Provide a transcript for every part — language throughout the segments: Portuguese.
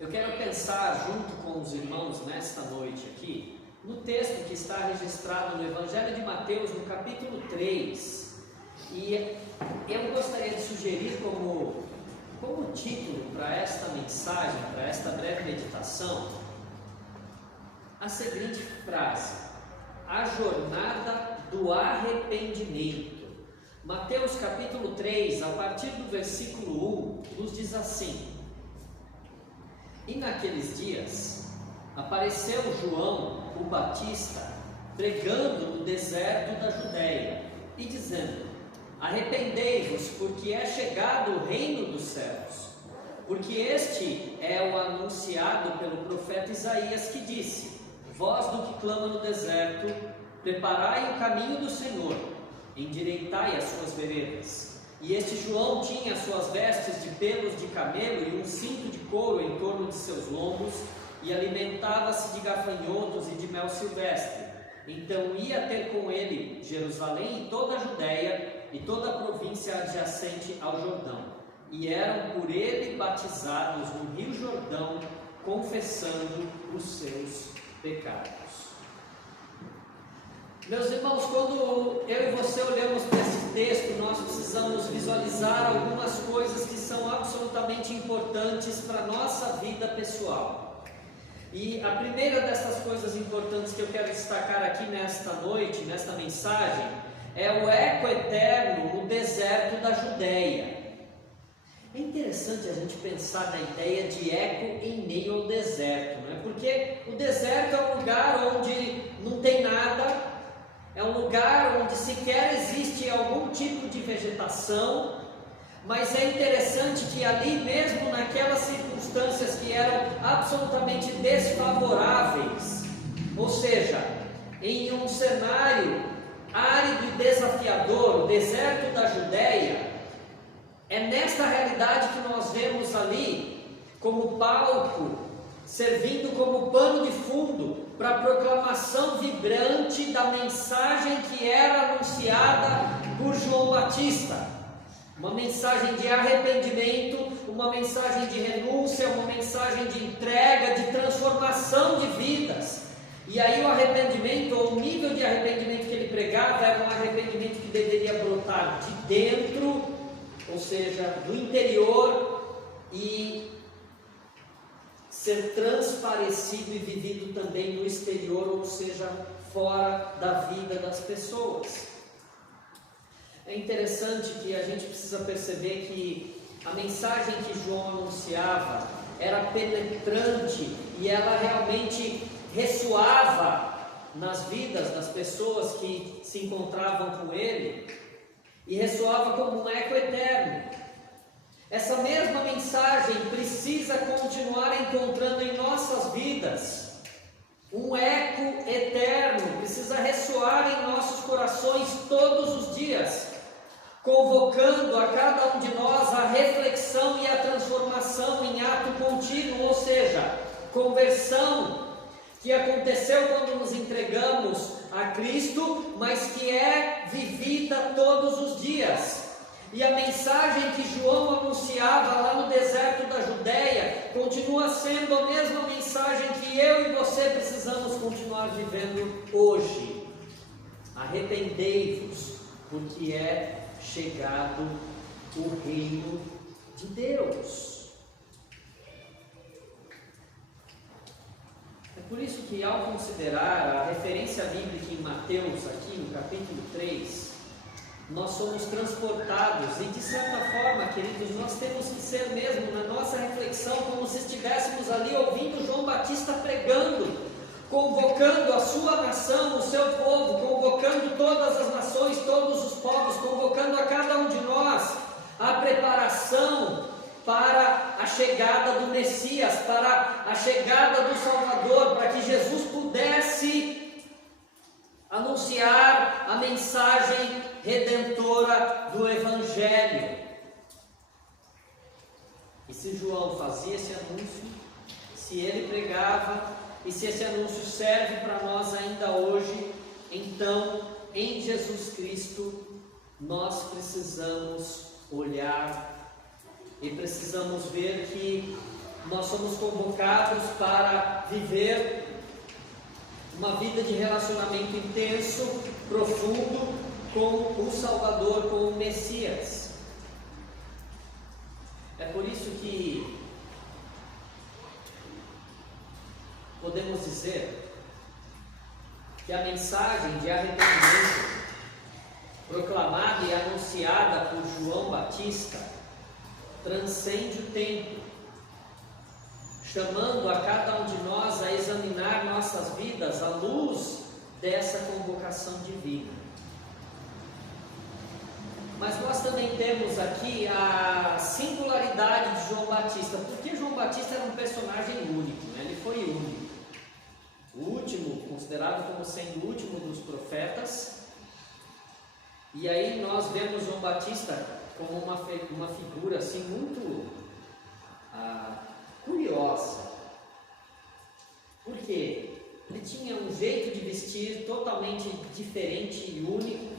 Eu quero pensar junto com os irmãos nesta noite aqui, no texto que está registrado no Evangelho de Mateus, no capítulo 3. E eu gostaria de sugerir como título para esta mensagem, para esta breve meditação, a seguinte frase: a jornada do arrependimento. Mateus capítulo 3, a partir do versículo 1, nos diz assim: e naqueles dias apareceu João o Batista pregando no deserto da Judéia e dizendo: arrependei-vos, porque é chegado o reino dos céus. Porque este é o anunciado pelo profeta Isaías, que disse: voz do que clama no deserto, preparai o caminho do Senhor, endireitai as suas veredas. E este João tinha suas vestes de pelos de camelo e um cinto de couro em torno de seus lombos, e alimentava-se de gafanhotos e de mel silvestre. Então ia ter com ele Jerusalém e toda a Judéia e toda a província adjacente ao Jordão, e eram por ele batizados no rio Jordão, confessando os seus pecados. Meus irmãos, quando eu e você olhamos para esse texto, nós precisamos visualizar algumas coisas que são absolutamente importantes para a nossa vida pessoal. E a primeira dessas coisas importantes que eu quero destacar aqui nesta noite, nesta mensagem, é o eco eterno no deserto da Judéia. É interessante a gente pensar na ideia de eco em meio ao deserto, não é? Porque o deserto é um lugar onde não tem nada, é um lugar onde sequer existe algum tipo de vegetação, mas é interessante que ali mesmo naquelas circunstâncias que eram absolutamente desfavoráveis, ou seja, em um cenário árido e desafiador, o deserto da Judéia, é nesta realidade que nós vemos ali como palco, servindo como pano de fundo para a proclamação vibrante da mensagem que era anunciada por João Batista. Uma mensagem de arrependimento, uma mensagem de renúncia, uma mensagem de entrega, de transformação de vidas. E aí o arrependimento, ou o nível de arrependimento que ele pregava, era um arrependimento que deveria brotar de dentro, ou seja, do interior, e ser transparecido e vivido também no exterior, ou seja, fora da vida das pessoas. É interessante que a gente precisa perceber que a mensagem que João anunciava era penetrante e ela realmente ressoava nas vidas das pessoas que se encontravam com ele, e ressoava como um eco eterno. Essa mesma mensagem precisa continuar encontrando em nossas vidas um eco eterno, precisa ressoar em nossos corações todos os dias, convocando a cada um de nós a reflexão e a transformação em ato contínuo, ou seja, conversão que aconteceu quando nos entregamos a Cristo, mas que é vivida todos os dias. E a mensagem que João anunciava lá no deserto da Judéia continua sendo a mesma mensagem que eu e você precisamos continuar vivendo hoje. Arrependei-vos, porque é chegado o reino de Deus. É por isso que, ao considerar a referência bíblica em Mateus, aqui no capítulo 3, nós somos transportados, e de certa forma, queridos, nós temos que ser mesmo, na nossa reflexão, como se estivéssemos ali ouvindo João Batista pregando, convocando a sua nação, o seu povo, convocando todas as nações, todos os povos, convocando a cada um de nós a preparação para a chegada do Messias, para a chegada do Salvador, para que Jesus pudesse anunciar a mensagem redentora do Evangelho. E se João fazia esse anúncio, se ele pregava, e se esse anúncio serve para nós ainda hoje, então em Jesus Cristo nós precisamos olhar e precisamos ver que nós somos convocados para viver uma vida de relacionamento intenso, profundo com o Salvador, com o Messias. É por isso que podemos dizer que a mensagem de arrependimento proclamada e anunciada por João Batista transcende o tempo, chamando a cada um de nós a examinar nossas vidas à luz dessa convocação divina. Mas nós também temos aqui a singularidade de João Batista, porque João Batista era um personagem único, né? Ele foi único, o último, considerado como sendo o último dos profetas. E aí nós vemos João Batista como uma figura assim muito curiosa. Por quê? Ele tinha um jeito de vestir totalmente diferente e único.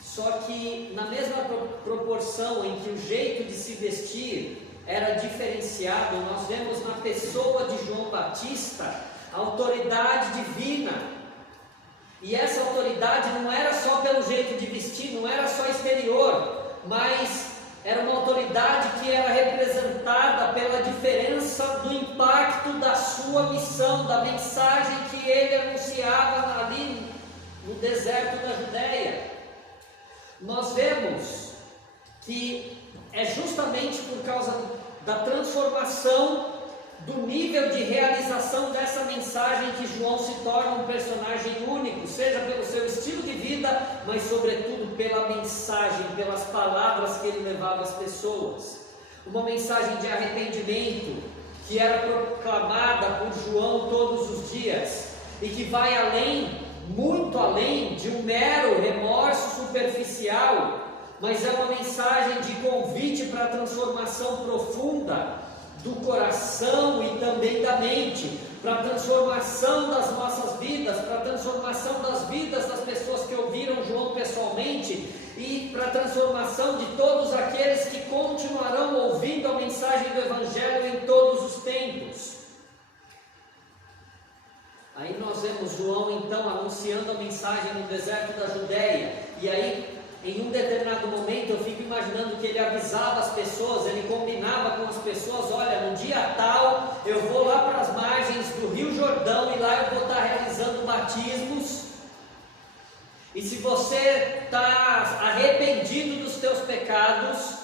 Só que na mesma proporção em que o jeito de se vestir era diferenciado, nós vemos na pessoa de João Batista a autoridade divina. E essa autoridade não era só pelo jeito de vestir, não era só exterior, mas era uma autoridade que era representada pela diferença do impacto da sua missão, da mensagem que ele anunciava ali no deserto da Judéia. Nós vemos que é justamente por causa da transformação do nível de realização dessa mensagem que João se torna um personagem único, seja pelo seu estilo de vida, mas sobretudo pela mensagem, pelas palavras que ele levava às pessoas. Uma mensagem de arrependimento que era proclamada por João todos os dias e que vai além, muito além de um mero remorso superficial, mas é uma mensagem de convite para a transformação profunda do coração e também da mente, para a transformação das nossas vidas, para a transformação das vidas das pessoas que ouviram João pessoalmente e para a transformação de todos aqueles que continuarão ouvindo a mensagem do Evangelho em todos os tempos. Aí nós vemos João então anunciando a mensagem no deserto da Judéia, e aí em um determinado momento eu fico imaginando que ele avisava as pessoas, ele combinava com as pessoas: olha, no dia tal eu vou lá para as margens do Rio Jordão e lá eu vou estar realizando batismos, e se você está arrependido dos teus pecados,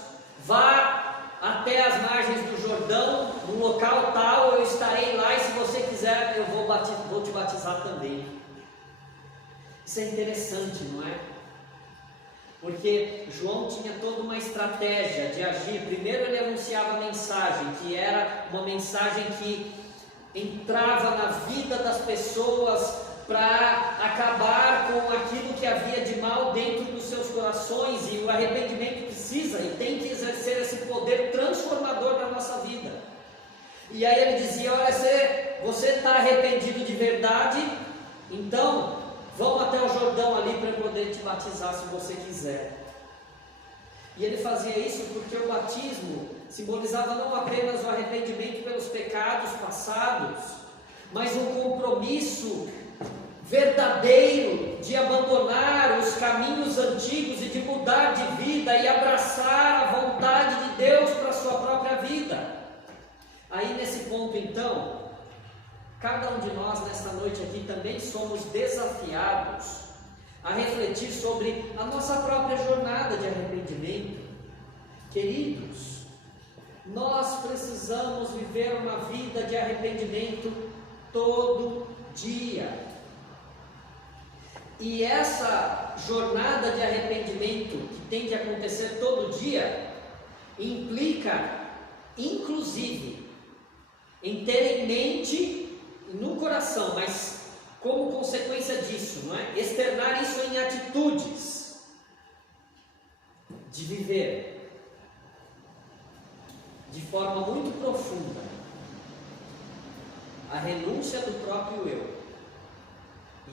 vá até as margens do Jordão, no local tal, eu estarei lá, e se você quiser eu vou te batizar também. Isso é interessante, não é? Porque João tinha toda uma estratégia de agir. Primeiro ele anunciava a mensagem, que era uma mensagem que entrava na vida das pessoas para acabar com aquilo que havia de mal dentro dos seus corações, e o arrependimento precisa e tem que exercer esse poder transformador na nossa vida. E aí ele dizia: olha, você está arrependido de verdade? Então vamos até o Jordão ali para eu poder te batizar se você quiser. E ele fazia isso porque o batismo simbolizava não apenas o arrependimento pelos pecados passados, mas um compromisso verdadeiro de abandonar os caminhos antigos e de mudar de vida e abraçar a vontade de Deus para a sua própria vida. Aí nesse ponto então, cada um de nós nesta noite aqui também somos desafiados a refletir sobre a nossa própria jornada de arrependimento. Queridos, nós precisamos viver uma vida de arrependimento todo dia. E essa jornada de arrependimento que tem que acontecer todo dia implica, inclusive, em ter em mente, no coração, mas como consequência disso, não é? Externar isso em atitudes de viver de forma muito profunda a renúncia do próprio eu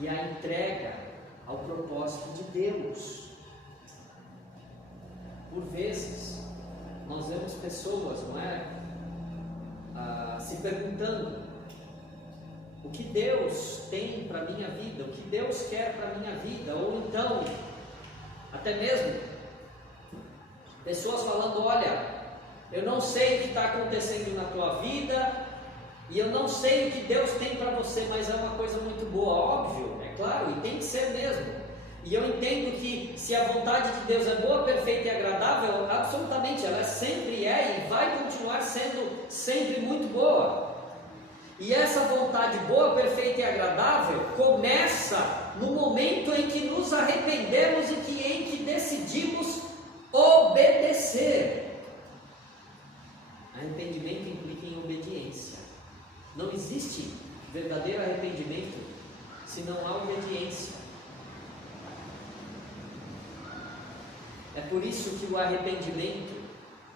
e a entrega ao propósito de Deus. Por vezes nós vemos pessoas, não é? Se perguntando: o que Deus tem para a minha vida? O que Deus quer para a minha vida? Ou então, até mesmo, pessoas falando: olha, eu não sei o que está acontecendo na tua vida, e eu não sei o que Deus tem para você, mas é uma coisa muito boa. Óbvio, é claro, e tem que ser mesmo. E eu entendo que se a vontade de Deus é boa, perfeita e agradável, absolutamente, ela sempre é e vai continuar sendo sempre muito boa. E essa vontade boa, perfeita e agradável começa no momento em que nos arrependemos e em que decidimos obedecer. Arrependimento implica em obediência. Não existe verdadeiro arrependimento se não há obediência. É por isso que o arrependimento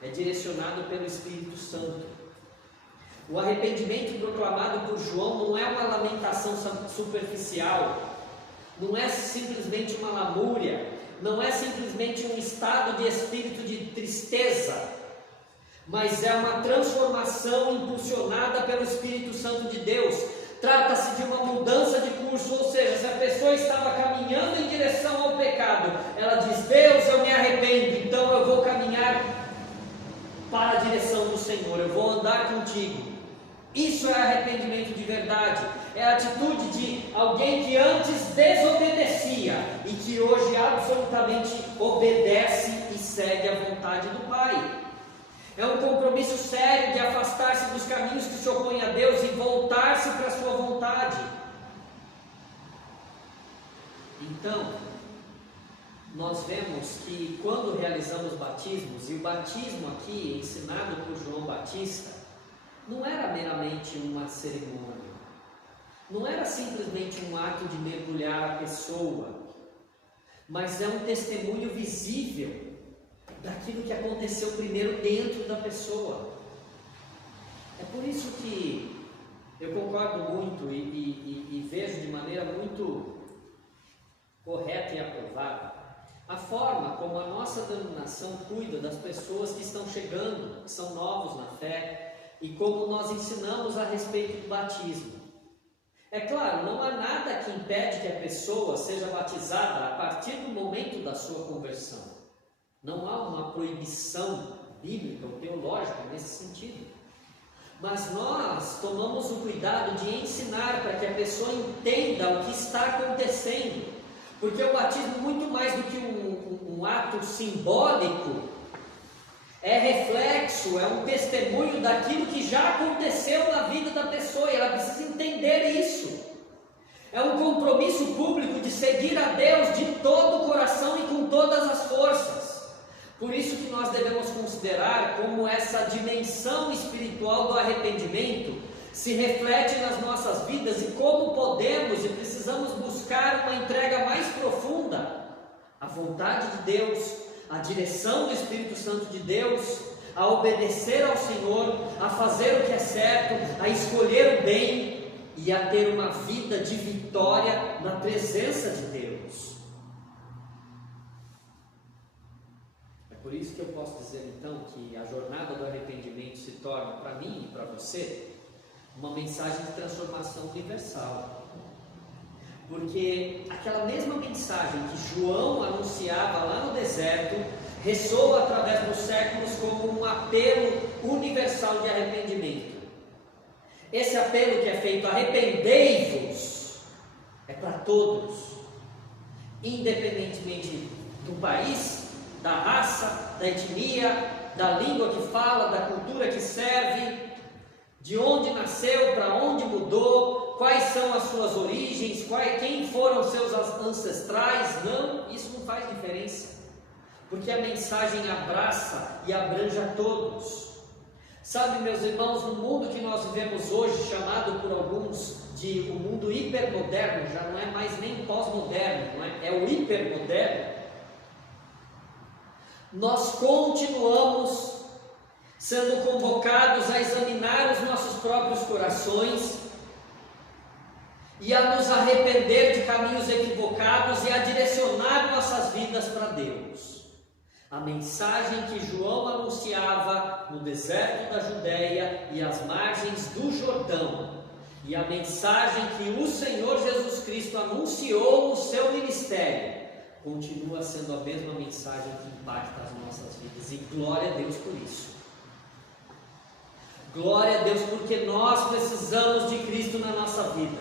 é direcionado pelo Espírito Santo. O arrependimento proclamado por João não é uma lamentação superficial, não é simplesmente uma lamúria, não é simplesmente um estado de espírito de tristeza, mas é uma transformação impulsionada pelo Espírito Santo de Deus. Trata-se de uma mudança de curso, ou seja, se a pessoa estava caminhando em direção ao pecado, ela diz: Deus, eu me arrependo, então eu vou caminhar para a direção do Senhor, eu vou andar contigo. Isso é arrependimento de verdade, é a atitude de alguém que antes desobedecia e que hoje absolutamente obedece e segue a vontade do Pai. É um compromisso sério de afastar-se dos caminhos que se opõem a Deus e voltar-se para a sua vontade. Então, nós vemos que quando realizamos batismos, e o batismo aqui ensinado por João Batista, não era meramente uma cerimônia, não era simplesmente um ato de mergulhar a pessoa, mas é um testemunho visível daquilo que aconteceu primeiro dentro da pessoa. É por isso que eu concordo muito e vejo de maneira muito correta e aprovada a forma como a nossa denominação cuida das pessoas que estão chegando, que são novos na fé, e como nós ensinamos a respeito do batismo. É claro, não há nada que impede que a pessoa seja batizada a partir do momento da sua conversão. Não há uma proibição bíblica ou teológica nesse sentido. Mas nós tomamos o cuidado de ensinar para que a pessoa entenda o que está acontecendo. Porque o batismo, muito mais do que um ato simbólico, é reflexo, é um testemunho daquilo que já aconteceu na vida da pessoa, e ela precisa entender isso. É um compromisso público de seguir a Deus de todo o coração e com todas as forças. Por isso que nós devemos considerar como essa dimensão espiritual do arrependimento se reflete nas nossas vidas e como podemos e precisamos buscar uma entrega mais profunda à vontade de Deus, à direção do Espírito Santo de Deus, a obedecer ao Senhor, a fazer o que é certo, a escolher o bem e a ter uma vida de vitória na presença de Deus. Por isso que eu posso dizer então que a jornada do arrependimento se torna para mim e para você uma mensagem de transformação universal. Porque aquela mesma mensagem que João anunciava lá no deserto ressoa através dos séculos como um apelo universal de arrependimento. Esse apelo que é feito: arrependei-vos, é para todos, independentemente do país, da raça, da etnia, da língua que fala, da cultura que serve, de onde nasceu, para onde mudou, quais são as suas origens, quem foram seus ancestrais. Não, isso não faz diferença, porque a mensagem abraça e abrange a todos. Sabe, meus irmãos, no mundo que nós vivemos hoje, chamado por alguns de o mundo hipermoderno, já não é mais nem pós-moderno, não é? É o hipermoderno. Nós continuamos sendo convocados a examinar os nossos próprios corações e a nos arrepender de caminhos equivocados e a direcionar nossas vidas para Deus. A mensagem que João anunciava no deserto da Judéia e às margens do Jordão, e a mensagem que o Senhor Jesus Cristo anunciou no seu ministério, continua sendo a mesma mensagem que impacta as nossas vidas, e glória a Deus por isso. Glória a Deus porque nós precisamos de Cristo na nossa vida.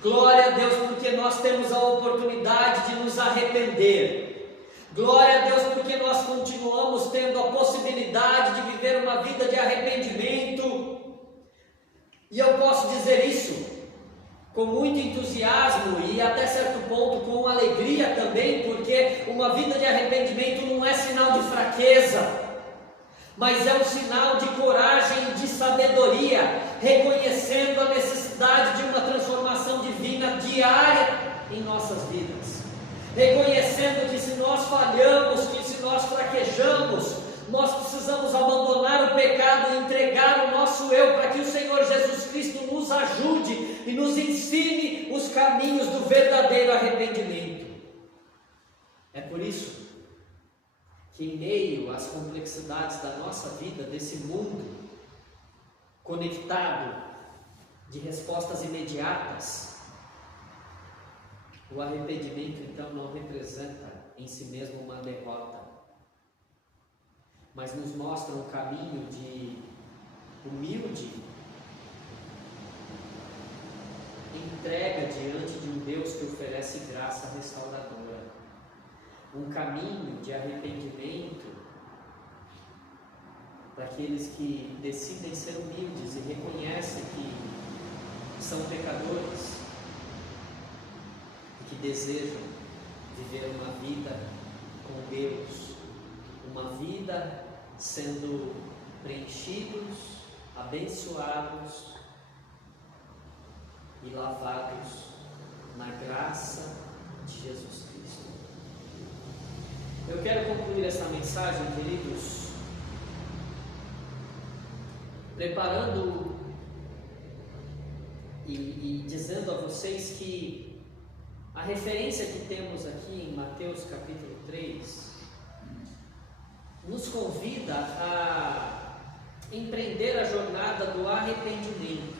Glória a Deus porque nós temos a oportunidade de nos arrepender. Glória a Deus porque nós continuamos tendo a possibilidade de viver uma vida de arrependimento. E eu posso dizer isso com muito entusiasmo e até certo ponto com alegria também, porque uma vida de arrependimento não é sinal de fraqueza, mas é um sinal de coragem e de sabedoria, reconhecendo a necessidade de uma transformação divina diária em nossas vidas. Reconhecendo que se nós falhamos, que se nós fraquejamos, nós precisamos abandonar o pecado e entregar o nosso eu para que o Senhor Jesus Cristo nos ajude e nos ensine os caminhos do verdadeiro arrependimento. É por isso que em meio às complexidades da nossa vida, desse mundo conectado de respostas imediatas, o arrependimento então não representa em si mesmo uma derrota, mas nos mostra um caminho de humilde entrega diante de um Deus que oferece graça restauradora, um caminho de arrependimento para aqueles que decidem ser humildes e reconhecem que são pecadores e que desejam viver uma vida com Deus, uma vida sendo preenchidos, abençoados e lavados na graça de Jesus Cristo. Eu quero concluir essa mensagem, queridos, preparando e dizendo a vocês que a referência que temos aqui em Mateus capítulo 3 nos convida a empreender a jornada do arrependimento,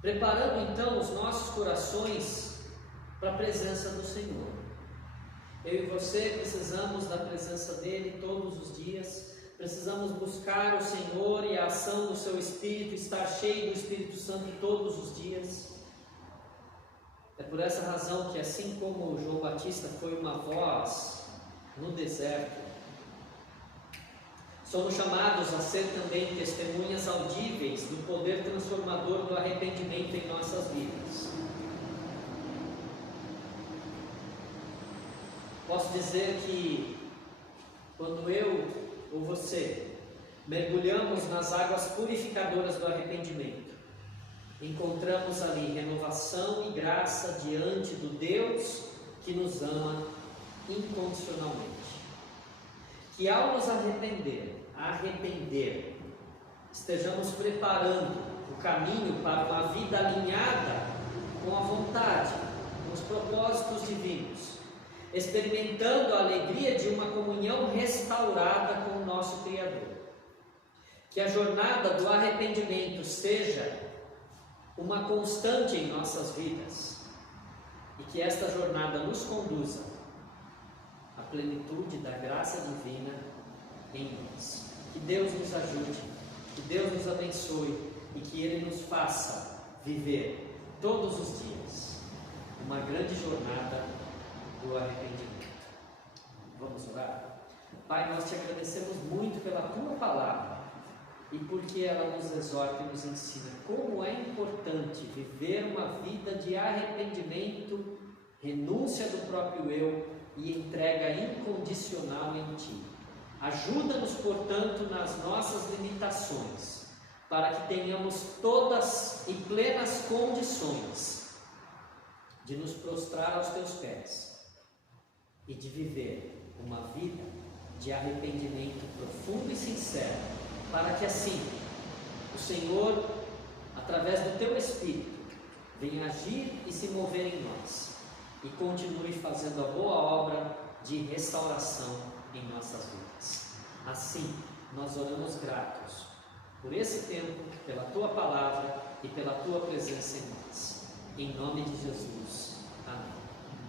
preparando então os nossos corações para a presença do Senhor. Eu e você precisamos da presença dEle todos os dias, precisamos buscar o Senhor e a ação do seu Espírito, estar cheio do Espírito Santo todos os dias. É por essa razão que, assim como João Batista foi uma voz no deserto, somos chamados a ser também testemunhas audíveis do poder transformador do arrependimento em nossas vidas. Posso dizer que quando eu ou você mergulhamos nas águas purificadoras do arrependimento, encontramos ali renovação e graça diante do Deus que nos ama incondicionalmente. Que ao nos arrepender, estejamos preparando o caminho para uma vida alinhada com a vontade, com os propósitos divinos, experimentando a alegria de uma comunhão restaurada com o nosso Criador. Que a jornada do arrependimento seja uma constante em nossas vidas e que esta jornada nos conduza à plenitude da graça divina em nós. Que Deus nos ajude, que Deus nos abençoe e que Ele nos faça viver todos os dias uma grande jornada do arrependimento. Vamos orar? Pai, nós te agradecemos muito pela Tua Palavra e porque ela nos exorta e nos ensina como é importante viver uma vida de arrependimento, renúncia do próprio eu e entrega incondicional em Ti. Ajuda-nos, portanto, nas nossas limitações, para que tenhamos todas e plenas condições de nos prostrar aos Teus pés e de viver uma vida de arrependimento profundo e sincero, para que assim o Senhor, através do Teu Espírito, venha agir e se mover em nós e continue fazendo a boa obra de restauração em nossas vidas. Assim, nós oramos gratos por esse tempo, pela Tua palavra e pela Tua presença em nós. Em nome de Jesus. Amém.